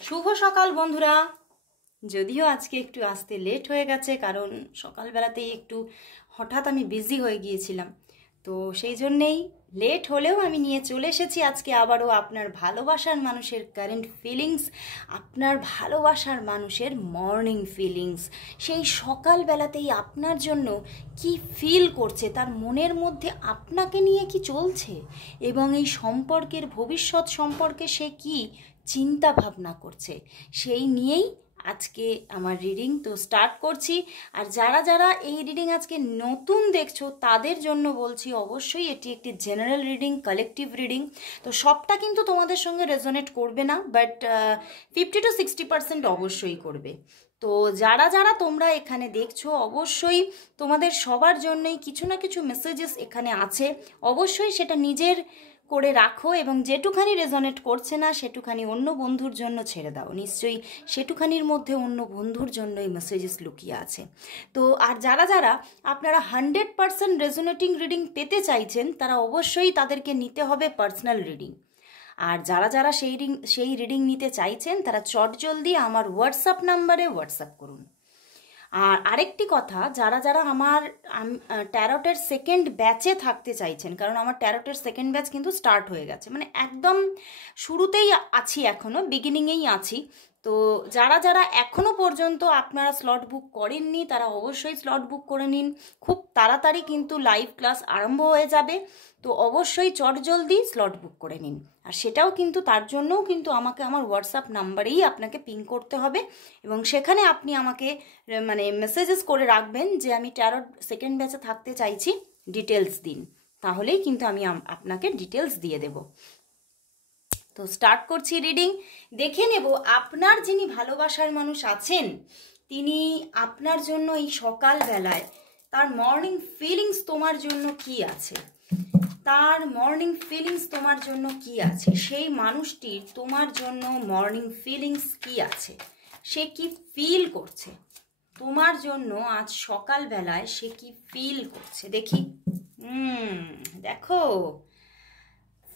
শুভ সকাল বন্ধুরা। যদিও আজকে একটু আসতে লেট হয়ে গেছে, কারণ সকালবেলাতেই একটু হঠাৎ আমি বিজি হয়ে গিয়েছিলাম, তো সেই জন্যেই লেট হলেও আমি নিয়ে চলে এসেছি আজকে আবারও আপনার ভালোবাসার মানুষের কারেন্ট ফিলিংস, আপনার ভালোবাসার মানুষের মর্নিং ফিলিংস। সেই সকালবেলাতেই আপনার জন্য কি ফিল করছে, তার মনের মধ্যে আপনাকে নিয়ে কি চলছে, এবং এই সম্পর্কের ভবিষ্যৎ সম্পর্কে সে কি চিন্তা ভাবনা করছে, সেই নিয়েই আজকে আমার রিডিং তো স্টার্ট করছি। আর যারা যারা এই রিডিং আজকে নতুন দেখছো তাদের জন্য বলছি, অবশ্যই এটি একটি জেনারেল রিডিং, কালেকটিভ রিডিং, তো সবটা কিন্তু তোমাদের সঙ্গে রেজোনেট করবে না, বাট 50 to 60% অবশ্যই করবে। তো যারা যারা তোমরা এখানে দেখছো, অবশ্যই তোমাদের সবার জন্যই কিছু না কিছু মেসেজেস এখানে আছে, অবশ্যই সেটা নিজের করে রাখো, এবং যেটুখানি রেজনেট করছে না সেটুখানি অন্য বন্ধুর জন্য ছেড়ে দাও। নিশ্চয়ই সেটুখানির মধ্যে অন্য বন্ধুর জন্য এই মেসেজেস লুকিয়ে আছে। তো আর যারা যারা আপনারা 100% রেজোনেটিং রিডিং পেতে চাইছেন, তারা অবশ্যই তাদেরকে নিতে হবে পার্সোনাল রিডিং। আর যারা যারা সেই রিডিং নিতে চাইছেন, তারা চটজলদি আমার হোয়াটসঅ্যাপ নাম্বারে হোয়াটসঅ্যাপ করুন। আর আরেকটি কথা, যারা যারা আমার ট্যারটের সেকেন্ড ব্যাচে থাকতে চাইছেন, কারণ আমার ট্যারটের সেকেন্ড ব্যাচ কিন্তু স্টার্ট হয়ে গেছে, মানে একদম শুরুতেই আছি, এখনও বিগিনিংয়েই আছি। তো যারা যারা এখনও পর্যন্ত আপনারা স্লট বুক করেননি, তারা অবশ্যই স্লট বুক করে নিন। খুব তাড়াতাড়ি কিন্তু লাইভ ক্লাস আরম্ভ হয়ে যাবে, তো অবশ্যই চটজলদি স্লট বুক করে নিন। আর সেটাও কিন্তু তার জন্যও কিন্তু আমাকে আমার হোয়াটসঅ্যাপ নাম্বারেই আপনাকে পিং করতে হবে, এবং সেখানে আপনি আমাকে মানে মেসেজেস করে রাখবেন যে আমি ট্যারট সেকেন্ড ব্যাচে থাকতে চাইছি, ডিটেলস দিন, তাহলেই কিন্তু আমি আপনাকে ডিটেলস দিয়ে দেব। তো স্টার্ট করছি রিডিং। দেখে নেব আপনার যিনি ভালোবাসার মানুষ আছেন, তিনি আপনার জন্য এই সকালবেলায় তার মর্নিং ফিলিংস তোমার জন্য কি আছে, তার মর্নিং ফিলিংস তোমার জন্য কি আছে, সেই মানুষটির তোমার জন্য মর্নিং ফিলিংস কি আছে, সে কি ফিল করছে তোমার জন্য আজ সকালবেলায়, সে কি ফিল করছে দেখি। দেখো,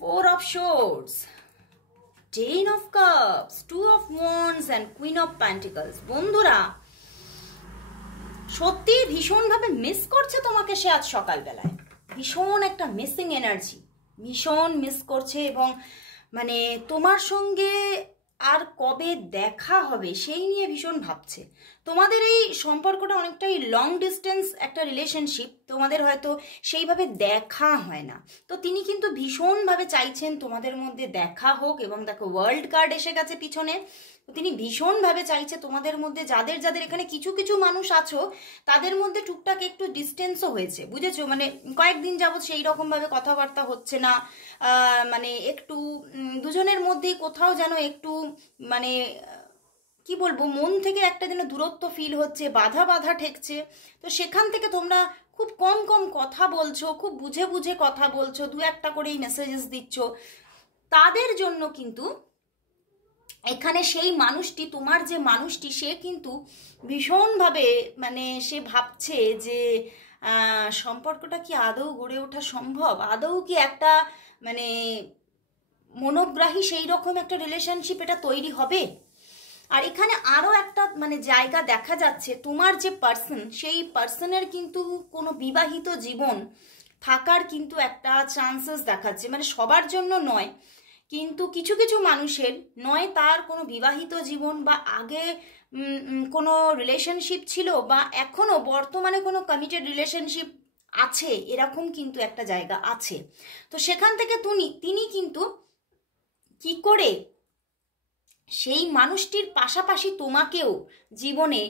4 of Swords, 10 of Cups, 2 of Wands and Queen of Pentacles। বন্ধুরা, সত্যি ভীষণভাবে মিস করছে তোমাকে সে আজ সকালবেলায়, ভীষণ একটা মিসিং এনার্জি, ভীষণ মিস করছে, এবং মানে তোমার সঙ্গে আর কবে দেখা হবে সেই নিয়ে ভীষণ ভাবছে। তোমাদের এই সম্পর্কটা অনেকটাই লং ডিস্টেন্স একটা রিলেশনশিপ, তোমাদের হয়তো সেইভাবে দেখা হয় না, তো তিনি কিন্তু ভীষণভাবে চাইছেন তোমাদের মধ্যে দেখা হোক। এবং দেখো, ওয়ার্ল্ড কার্ড এসে গেছে পিছনে, তো তিনি ভীষণভাবে চাইছে তোমাদের মধ্যে, যাদের যাদের এখানে কিছু কিছু মানুষ আছো তাদের মধ্যে টুকটাক একটু ডিস্টেন্সও হয়েছে, বুঝেছো, মানে কয়েকদিন যাবৎ সেই রকমভাবে কথাবার্তা হচ্ছে না, মানে একটু দুজনের মধ্যেই কোথাও যেন একটু মানে কি বলবো, মন থেকে একটা যেন দূরত্ব ফিল হচ্ছে, বাধা বাধা ঠেকছে। তো সেখান থেকে তোমরা খুব কম কম কথা বলছো, খুব বুঝে বুঝে কথা বলছো, দু একটা করেই মেসেজেস দিচ্ছ। তাদের জন্য কিন্তু এখানে সেই মানুষটি, তোমার যে মানুষটি, সে কিন্তু ভীষণভাবে মানে সে ভাবছে যে সম্পর্কটা কি আদৌ গড়ে ওঠা সম্ভব, আদৌ কি একটা মানে মনোগ্রাহী সেই রকম একটা রিলেশনশিপ এটা তৈরি হবে। আর এখানে আরও একটা মানে জায়গা দেখা যাচ্ছে, তোমার যে পার্সন, সেই পার্সনের কিন্তু কোনো বিবাহিত জীবন থাকার কিন্তু একটা চান্সেস দেখাচ্ছে, মানে সবার জন্য নয়, কিন্তু কিছু কিছু মানুষের নয় তার কোনো বিবাহিত জীবন, বা আগে কোনো রিলেশনশিপ ছিল, বা এখনও বর্তমানে কোনো কমিটেড রিলেশনশিপ আছে, এরকম কিন্তু একটা জায়গা আছে। তো সেখান থেকে তিনি কিন্তু কি করে সেই মানুষটির পাশাপাশি তোমাকেও জীবনে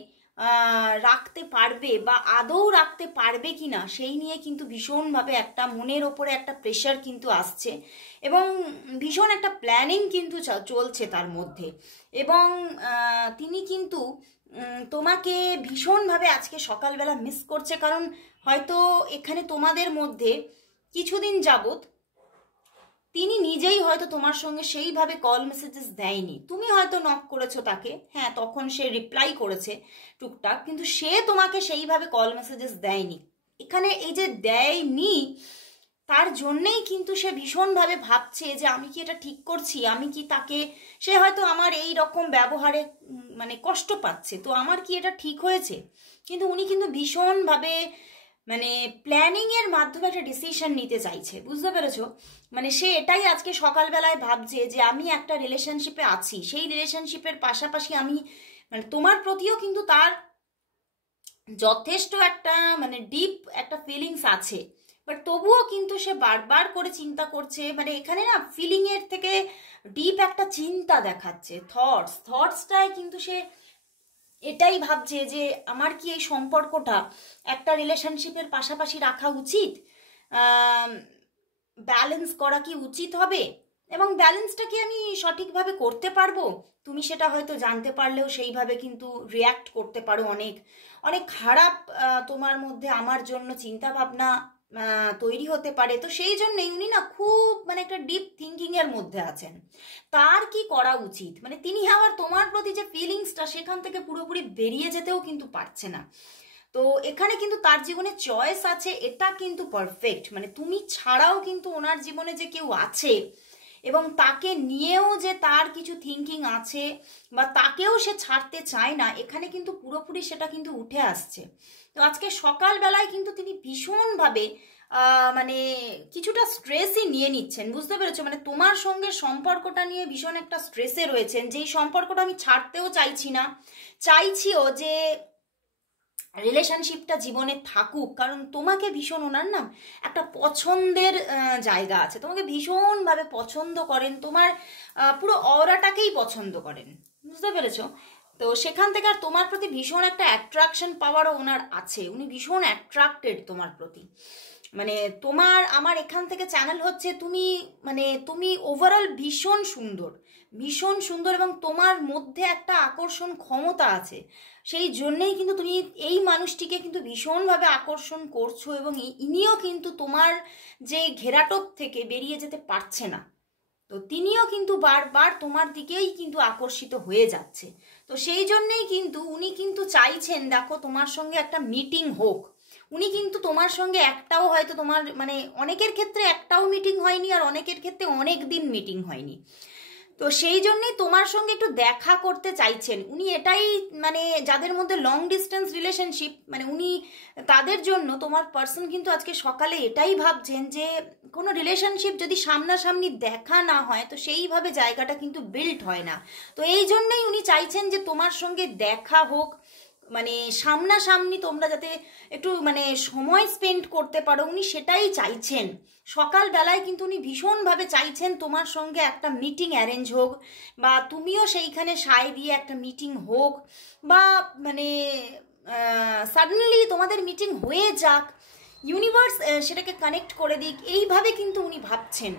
রাখতে পারবে, বা আদৌ রাখতে পারবে কি না, সেই নিয়ে কিন্তু ভীষণভাবে একটা মনের ওপরে একটা প্রেশার কিন্তু আসছে, এবং ভীষণ একটা প্ল্যানিং কিন্তু চলছে তার মধ্যে। এবং তিনি কিন্তু তোমাকে ভীষণভাবে আজকে সকালবেলা মিস করছে, কারণ হয়তো এখানে তোমাদের মধ্যে কিছুদিন যাবত তিনি নিজেই হয়তো তোমার সঙ্গে সেইভাবে কল মেসেজেস দেয়নি, তুমি হয়তো নক করেছো তাকে, হ্যাঁ তখন সে রিপ্লাই করেছে টুকটাক, কিন্তু সে তোমাকে সেইভাবে কল মেসেজেস দেয়নি। এখানে এই যে দেয়নি, তার জন্যেই কিন্তু সে ভীষণভাবে ভাবছে যে আমি কি এটা ঠিক করছি, আমি কি তাকে, সে হয়তো আমার এই রকম ব্যবহারে মানে কষ্ট পাচ্ছে, তো আমার কি এটা ঠিক হয়েছে। কিন্তু উনি কিন্তু ভীষণভাবে মানে প্ল্যানিংয়ের মাধ্যমে একটা ডিসিশন নিতে চাইছে, বুঝতে পেরেছো? মানে সে এটাই আজকে সকালবেলায় ভাবছে যে আমি একটা রিলেশনশিপে আছি, সেই রিলেশনশিপের পাশাপাশি আমি মানে তোমার প্রতিও কিন্তু তার যথেষ্ট একটা মানে ডিপ একটা ফিলিংস আছে, বাট তবুও কিন্তু সে বারবার করে চিন্তা করছে। মানে এখানে না ফিলিং এর থেকে ডিপ একটা চিন্তা দেখাচ্ছে, থটসটায় কিন্তু সে এটাই ভাবছে যে আমার কি এই সম্পর্কটা একটা রিলেশনশিপের পাশাপাশি রাখা উচিত, ব্যালেন্স করা কি উচিত হবে, এবং ব্যালেন্সটা কি আমি সঠিকভাবে করতে পারবো। তুমি সেটা হয়তো জানতে পারলেও সেইভাবে কিন্তু রিয়্যাক্ট করতে পারো, অনেক অনেক খারাপ তোমার মধ্যে আমার জন্য চিন্তা ভাবনা তৈরি হতে পারে। তো সেই জন্যই উনি না খুব মানে একটা ডিপ থিঙ্কিং এর মধ্যে আছেন, তার কি করা উচিত। মানে তিনি আবার তোমার প্রতি যে ফিলিংসটা সেখান থেকে পুরোপুরি বেরিয়ে যেতেও কিন্তু পারছে না। তো এখানে কিন্তু তার জীবনে চয়েস আছে, এটা কিন্তু পারফেক্ট। মানে তুমি ছাড়াও কিন্তু ওনার জীবনে যে কেউ আছে এবং তাকে নিয়েও যে তার কিছু থিঙ্কিং আছে বা তাকেও সে ছাড়তে চায় না, এখানে কিন্তু পুরোপুরি সেটা কিন্তু উঠে আসছে। তো আজকে সকালবেলায় কিন্তু তিনি ভীষণভাবে মানে কিছুটা স্ট্রেসই নিয়ে নিচ্ছেন, বুঝতে পেরেছো? মানে তোমার সঙ্গে সম্পর্কটা নিয়ে ভীষণ একটা স্ট্রেসে রয়েছেন, যেই সম্পর্কটা আমি ছাড়তেও চাইছি না, চাইছিও যে রিলেশনশিপটা জীবনে থাকুক, কারণ তোমাকে ভীষণ ওনার না একটা পছন্দের জায়গা আছে, তোমাকে ভীষণভাবে পছন্দ করেন, তোমার পুরো অরাটাকেই পছন্দ করেন, বুঝতে পেরেছো? তো সেখান থেকে আর তোমার প্রতি ভীষণ একটা অ্যাট্রাকশন পাওয়ারও ওনার আছে, উনি ভীষণ অ্যাট্রাক্টেড তোমার প্রতি। মানে তোমার আমার এখান থেকে চ্যানেল হচ্ছে তুমি মানে তুমি ওভারঅল ভীষণ সুন্দর, ভীষণ সুন্দর, এবং তোমার মধ্যে একটা আকর্ষণ ক্ষমতা আছে, সেই জন্যেই কিন্তু তুমি এই মানুষটিকে কিন্তু ভীষণভাবে আকর্ষণ করছো, এবং ইনিও কিন্তু তোমার যে ঘেরাটোপ থেকে বেরিয়ে যেতে পারছে না। তো তিনিও কিন্তু বারবার তোমার দিকেই কিন্তু আকর্ষিত হয়ে যাচ্ছে। তো সেই জন্যেই কিন্তু উনি কিন্তু চাইছেন দেখো তোমার সঙ্গে একটা মিটিং হোক। উনি কিন্তু তোমার সঙ্গে একটাও হয়তো তোমার মানে অনেকের ক্ষেত্রে একটাও মিটিং হয়নি, আর অনেকের ক্ষেত্রে অনেক দিন মিটিং হয়নি। তো সেই জন্যই তোমার সঙ্গে একটু দেখা করতে চাইছেন উনি, এটাই মানে যাদের মধ্যে লং ডিস্টেন্স রিলেশনশিপ মানে উনি তাদের জন্য তোমার পার্সন কিন্তু আজকে সকালে এটাই ভাবছেন যে কোনো রিলেশনশিপ যদি সামনাসামনি দেখা না হয় তো সেইভাবে জায়গাটা কিন্তু বিল্ড হয় না। তো এই জন্যই উনি চাইছেন যে তোমার সঙ্গে দেখা হোক, মানে সামনাসামনি তোমরা যাতে একটু মানে সময় স্পেন্ড করতে পারো, উনি সেটাই চাইছেন। সকালবেলায় কিন্তু উনি ভীষণভাবে চাইছেন তোমার সঙ্গে একটা মিটিং অ্যারেঞ্জ হোক, বা তুমিও সেইখানে সায় দিয়ে একটা মিটিং হোক, বা মানে সাডেনলি তোমাদের মিটিং হয়ে যাক, ইউনিভার্স সেটাকে কানেক্ট করে দিক, এইভাবে কিন্তু উনি ভাবছেন।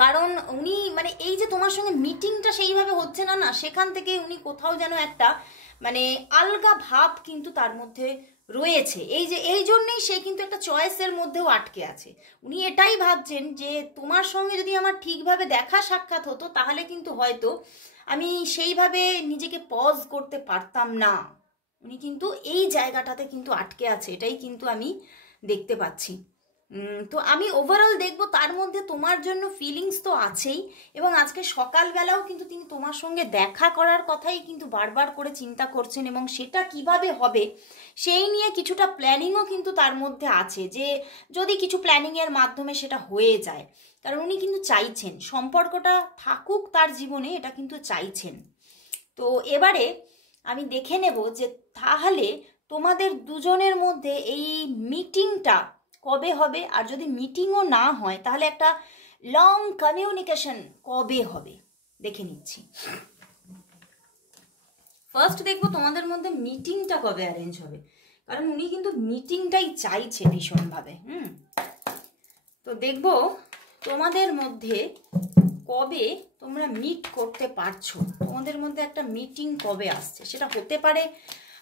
কারণ উনি মানে এই যে তোমার সঙ্গে মিটিংটা সেইভাবে হচ্ছে না না, সেখান থেকে উনি কোথাও যেন একটা মানে আলগা ভাব কিন্তু তার মধ্যে রয়েছে, এই যে এই জন্যেই সে কিন্তু একটা চয়েসের মধ্যেও আটকে আছে। উনি এটাই ভাবছেন যে তোমার সঙ্গে যদি আমার ঠিকভাবে দেখা সাক্ষাৎ হতো তাহলে কিন্তু হয়তো আমি সেইভাবে নিজেকে পজ করতে পারতাম না। উনি কিন্তু এই জায়গাটাতে কিন্তু আটকে আছে, এটাই কিন্তু আমি দেখতে পাচ্ছি। তো আমি ওভারঅল দেখবো তার মধ্যে তোমার জন্য ফিলিংস তো আছেই, এবং আজকে সকালবেলাও কিন্তু তিনি তোমার সঙ্গে দেখা করার কথাই কিন্তু বারবার করে চিন্তা করছেন, এবং সেটা কিভাবে হবে সেই নিয়ে কিছুটা প্ল্যানিংও কিন্তু তার মধ্যে আছে, যে যদি কিছু প্ল্যানিংয়ের মাধ্যমে সেটা হয়ে যায়, কারণ উনি কিন্তু চাইছেন সম্পর্কটা থাকুক তার জীবনে, এটা কিন্তু চাইছেন। তো এবারে আমি দেখে নেব যে তাহলে তোমাদের দুজনের মধ্যে এই মিটিংটা কবে হবে, আর যদি মিটিংও না হয় তাহলে একটা লং কমিউনিকেশন কবে হবে দেখে নিচ্ছি। ফার্স্ট দেখবো তোমাদের মধ্যে মিটিংটা কবে অ্যারেঞ্জ হবে, কারণ উনি কিন্তু মিটিংটাই চাইছে ভীষণভাবে। তো দেখবো তোমাদের মধ্যে কবে তোমরা মিট করতে পারছো, তোমাদের মধ্যে একটা মিটিং কবে আসছে, সেটা হতে পারে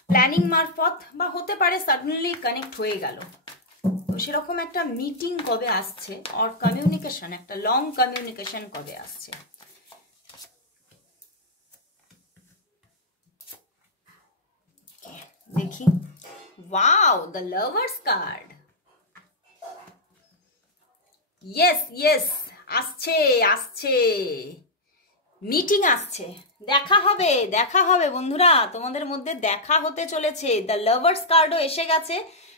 প্ল্যানিং মারফত বা হতে পারে সাডেনলি কানেক্ট হয়ে গেল। তো সেরকম একটা মিটিং কবে আসছে, আর কমিউনিকেশন একটা লং কমিউনিকেশন কবে আসছে। দেখি, wow the lovers card. Yes yes, আসছে আসছে, মিটিং আসছে, দেখা হবে বন্ধুরা, তোমাদের মধ্যে দেখা হতে চলেছে। দ্য লাভার্স কার্ডও এসে গেছে,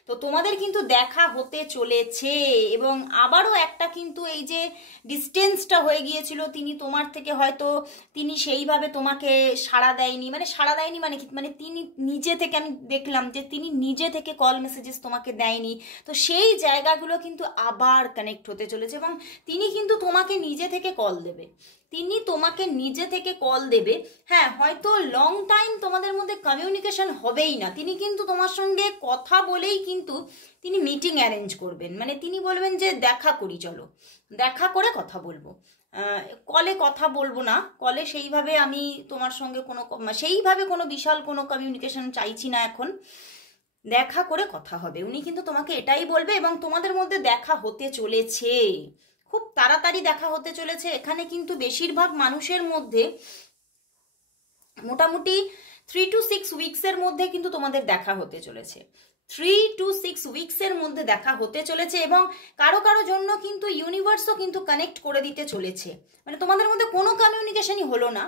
তো তোমাদের কিন্তু দেখা হতে চলেছে। এবং আবারও একটা কিন্তু এই যে ডিস্টেন্সটা হয়ে গিয়েছিল, তিনি তোমার থেকে হয়তো তিনি সেইভাবে তোমাকে সাড়া দেয়নি, মানে কি, মানে তিনি নিজে থেকে, আমি দেখলাম যে তিনি নিজে থেকে কল মেসেজেস তোমাকে দেয়নি, তো সেই জায়গাগুলো কিন্তু আবার কানেক্ট হতে চলেছে। এবং তিনি কিন্তু তোমাকে নিজে থেকে কল দেবে, হ্যাঁ, হয়তো লং টাইম তোমাদের মধ্যে কমিউনিকেশন হবেই না, তিনি কিন্তু তোমার সঙ্গে কথা বলেই কিন্তু তিনি মিটিং অ্যারেঞ্জ করবেন। মানে তিনি বলবেন যে দেখা করি, চলো দেখা করে কথা বলবো, কলে কথা বলবো না, কলে সেইভাবে আমি তোমার সঙ্গে সেইভাবে কোনো বিশাল কোনো কমিউনিকেশন চাইছি না এখন, দেখা করে কথা হবে। উনি কিন্তু তোমাকে এটাই বলবে এবং তোমাদের মধ্যে দেখা হতে চলেছে, খুব তাড়াতাড়ি দেখা হতে চলেছে। এখানে কিন্তু বেশিরভাগ মানুষের মধ্যে মোটামুটি 3 to 6 উইকসের মধ্যে কিন্তু তোমাদের দেখা হতে চলেছে, 3 to 6 উইকসের মধ্যে দেখা হতে চলেছে। এবং কারো কারো জন্য কিন্তু ইউনিভার্সও কিন্তু কানেক্ট করে দিতে চলেছে, মানে তোমাদের মধ্যে কোনো কমিউনিকেশনই হলো না,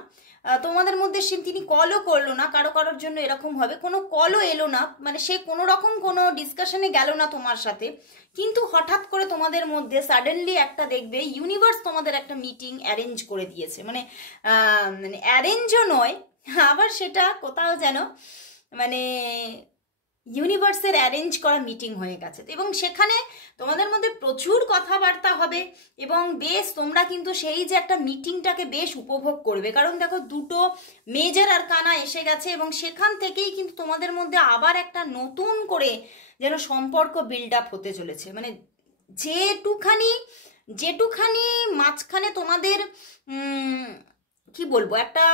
তোমাদের মধ্যে তিনি কলও করলো না, কারো কারোর জন্য এরকম হবে, কোনো কলও এলো না, মানে সে কোনো রকম কোনো ডিসকাশনে গেল না তোমার সাথে, কিন্তু হঠাৎ করে তোমাদের মধ্যে সাডেনলি একটা দেখবে ইউনিভার্স তোমাদের একটা মিটিং অ্যারেঞ্জ করে দিয়েছে, মানে অ্যারেঞ্জও নয়, আবার সেটা কোথাও যেন মানে ইউনিভার্সের অ্যারেঞ্জ করা মিটিং হয়ে গেছে। এবং সেখানে তোমাদের মধ্যে প্রচুর কথাবার্তা হবে এবং বেশ তোমরা কিন্তু সেই যে একটা মিটিংটাকে বেশ উপভোগ করবে, কারণ দেখো দুটো মেজর আরকানা এসে গেছে এবং সেখান থেকেই কিন্তু তোমাদের মধ্যে আবার একটা নতুন করে যেন সম্পর্ক বিল্ড আপ হতে চলেছে। মানে যেটুখানি মাঝখানে তোমাদের কি বলবো, একটা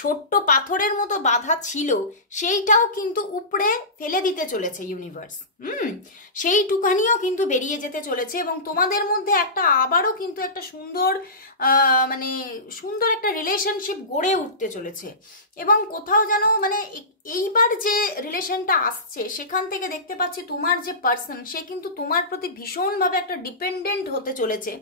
ছোট্ট পাথরের মতো বাধা ছিল, সেইটাও কিন্তু উপড়ে ফেলে দিতে চলেছে ইউনিভার্স। সেইটুখানিও কিন্তু বেরিয়ে যেতে চলেছে এবং তোমাদের মধ্যে একটা আবারও কিন্তু একটা সুন্দর সুন্দর একটা রিলেশনশিপ গড়ে উঠতে চলেছে। এবং কোথাও যেন মানে এইবার যে রিলেশনটা আসছে সেখান থেকে দেখতে পাচ্ছি তোমার যে পার্সন সে কিন্তু তোমার প্রতি ভীষণভাবে একটা ডিপেন্ডেন্ট হতে চলেছে,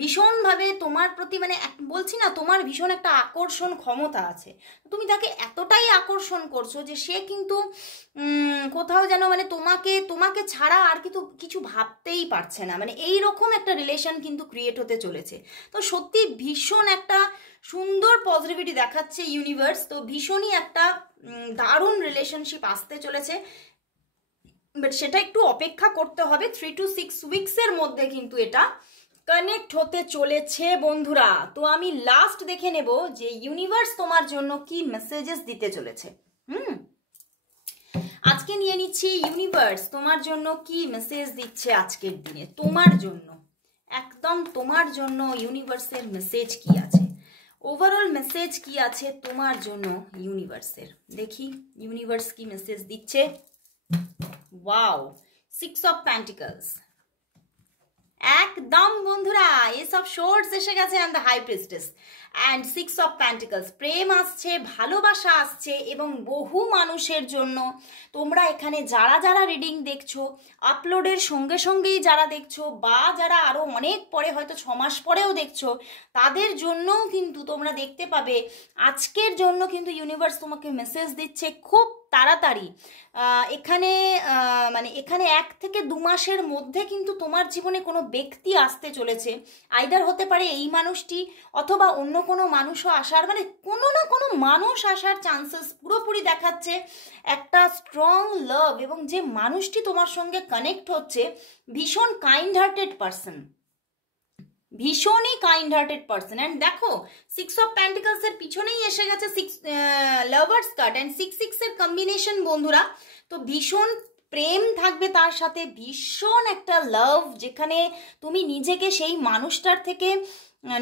ভীষণভাবে তোমার প্রতি, মানে বলছি না, তোমার ভীষণ একটা আকর্ষণ ক্ষমতা আছে, তুমি তাকে এতটাই আকর্ষণ করছো যে সে কিন্তু কোথাও যেন মানে তোমাকে ছাড়া আর কিছু ভাবতেই পারছে না, মানে এইরকম একটা রিলেশন কিন্তু ক্রিয়েট হতে চলেছে। তো সত্যি ভীষণ একটা সুন্দর পজিটিভিটি দেখাচ্ছে ইউনিভার্স, তো ভীষণই একটা দারুণ রিলেশনশিপ আসতে চলেছে, বাট সেটা একটু অপেক্ষা করতে হবে, 3 to 6 উইকসের মধ্যে কিন্তু এটা কানেক্ট হতে চলেছে বন্ধুরা। তো আমি লাস্ট দেখে নেব যে ইউনিভার্স তোমার জন্য কি মেসেজেস দিতে চলেছে। আজকে নিয়ে নিচ্ছি ইউনিভার্স তোমার জন্য কি মেসেজ দিচ্ছে আজকের দিনে, তোমার জন্য, একদম তোমার জন্য ইউনিভার্সের মেসেজ কি আছে, ওভারঅল মেসেজ কি আছে তোমার জন্য ইউনিভার্সের। দেখি ইউনিভার্স কি মেসেজ দিচ্ছে। ওয়াও, 6 of Pentacles, একদম বন্ধুরা এস অফ শোর্টস এসে গেছে and the high priestess and 6 of Pentacles, প্রেম আসছে, ভালোবাসা আসছে এবং বহু মানুষের জন্য তোমরা এখানে যারা যারা রিডিং দেখছো, আপলোডের সঙ্গে সঙ্গেই যারা দেখছো বা যারা আরও অনেক পরে হয়তো 6 মাস পরেও দেখছো, তাদের জন্যও কিন্তু তোমরা দেখতে পাবে আজকের জন্য কিন্তু ইউনিভার্স তোমাকে মেসেজ দিচ্ছে খুব তাড়াতাড়ি। এখানে 1 থেকে 2 মাসের মধ্যে কিন্তু তোমার জীবনে কোনো ব্যক্তি আসতে চলেছে, আইদার হতে পারে এই মানুষটি অথবা অন্য কোনো মানুষও আসার, মানে কোনো না কোনো মানুষ আসার চান্সেস পুরোপুরি দেখাচ্ছে, একটা স্ট্রং লাভ। এবং যে মানুষটি তোমার সঙ্গে কানেক্ট হচ্ছে ভীষণ কাইন্ড হার্টেড পার্সন, ভীষণই কাইন্ড হার্টেড পার্সন। অ্যান্ড দেখো 6 of Pentacles এর পিছনেই এসে গেছে 6 লাভার্স কার্ড অ্যান্ড 6 এর কম্বিনেশন বন্ধুরা। তো ভীষণ প্রেম থাকবে তার সাথে, ভীষণ একটা লাভ, যেখানে তুমি নিজেকে সেই মানুষটার থেকে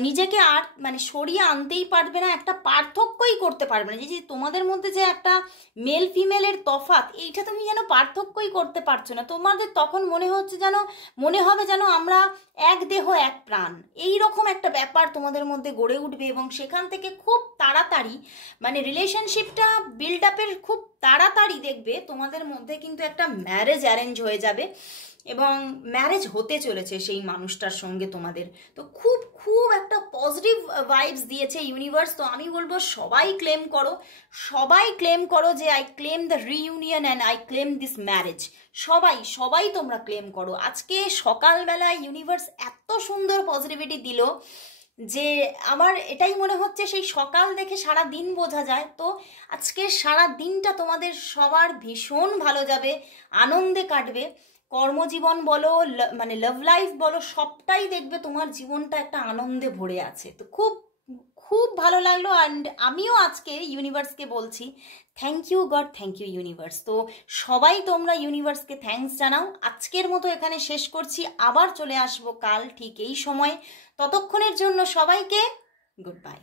নিজেকে আর মানে সরিয়ে আনতেই পারবে না, একটা পার্থক্যই করতে পারবে না, যে তোমাদের মধ্যে যে একটা মেল ফিমেলের তফাৎ, এইটা তুমি যেন পার্থক্যই করতে পারছো না, তোমাদের তখন মনে হবে যেন আমরা এক দেহ এক প্রাণ, এই রকম একটা ব্যাপার তোমাদের মধ্যে গড়ে উঠবে। এবং সেখান থেকে খুব তাড়াতাড়ি মানে রিলেশনশিপটা বিল্ড আপের খুব তাড়াতাড়ি দেখবে তোমাদের মধ্যে কিন্তু একটা ম্যারেজ অ্যারেঞ্জ হয়ে যাবে। এবং ম্যারেজ হতে চলেছে সেই মানুষটার সঙ্গে তোমাদের। তো খুব খুব একটা পজিটিভ ভাইবস দিয়েছে ইউনিভার্স। তো আমি বলবো সবাই ক্লেম করো, সবাই ক্লেম করো যে I claim the reunion and I claim this marriage. সবাই সবাই তোমরা ক্লেম করো। আজকে সকালবেলায় ইউনিভার্স এত সুন্দর পজিটিভিটি দিল যে আমার এটাই মনে হচ্ছে সেই সকাল দেখে সারা দিন বোঝা যায়। তো আজকে সারা দিনটা তোমাদের সবার ভীষণ ভালো যাবে, আনন্দে কাটবে। কর্মজীবন বলো, মানে লাভ লাইফ বলো, সবটাই দেখবে তোমার জীবনটা একটা আনন্দে ভরে আছে। তো খুব খুব ভালো লাগলো। অ্যান্ড আমিও আজকে ইউনিভার্সকে বলছি thank you God, thank you universe. তো সবাই তোমরা ইউনিভার্সকে থ্যাঙ্কস জানাও। আজকের মতো এখানে শেষ করছি, আবার চলে আসবো কাল ঠিক এই সময়। ততক্ষণের জন্য সবাইকে গুড বাই।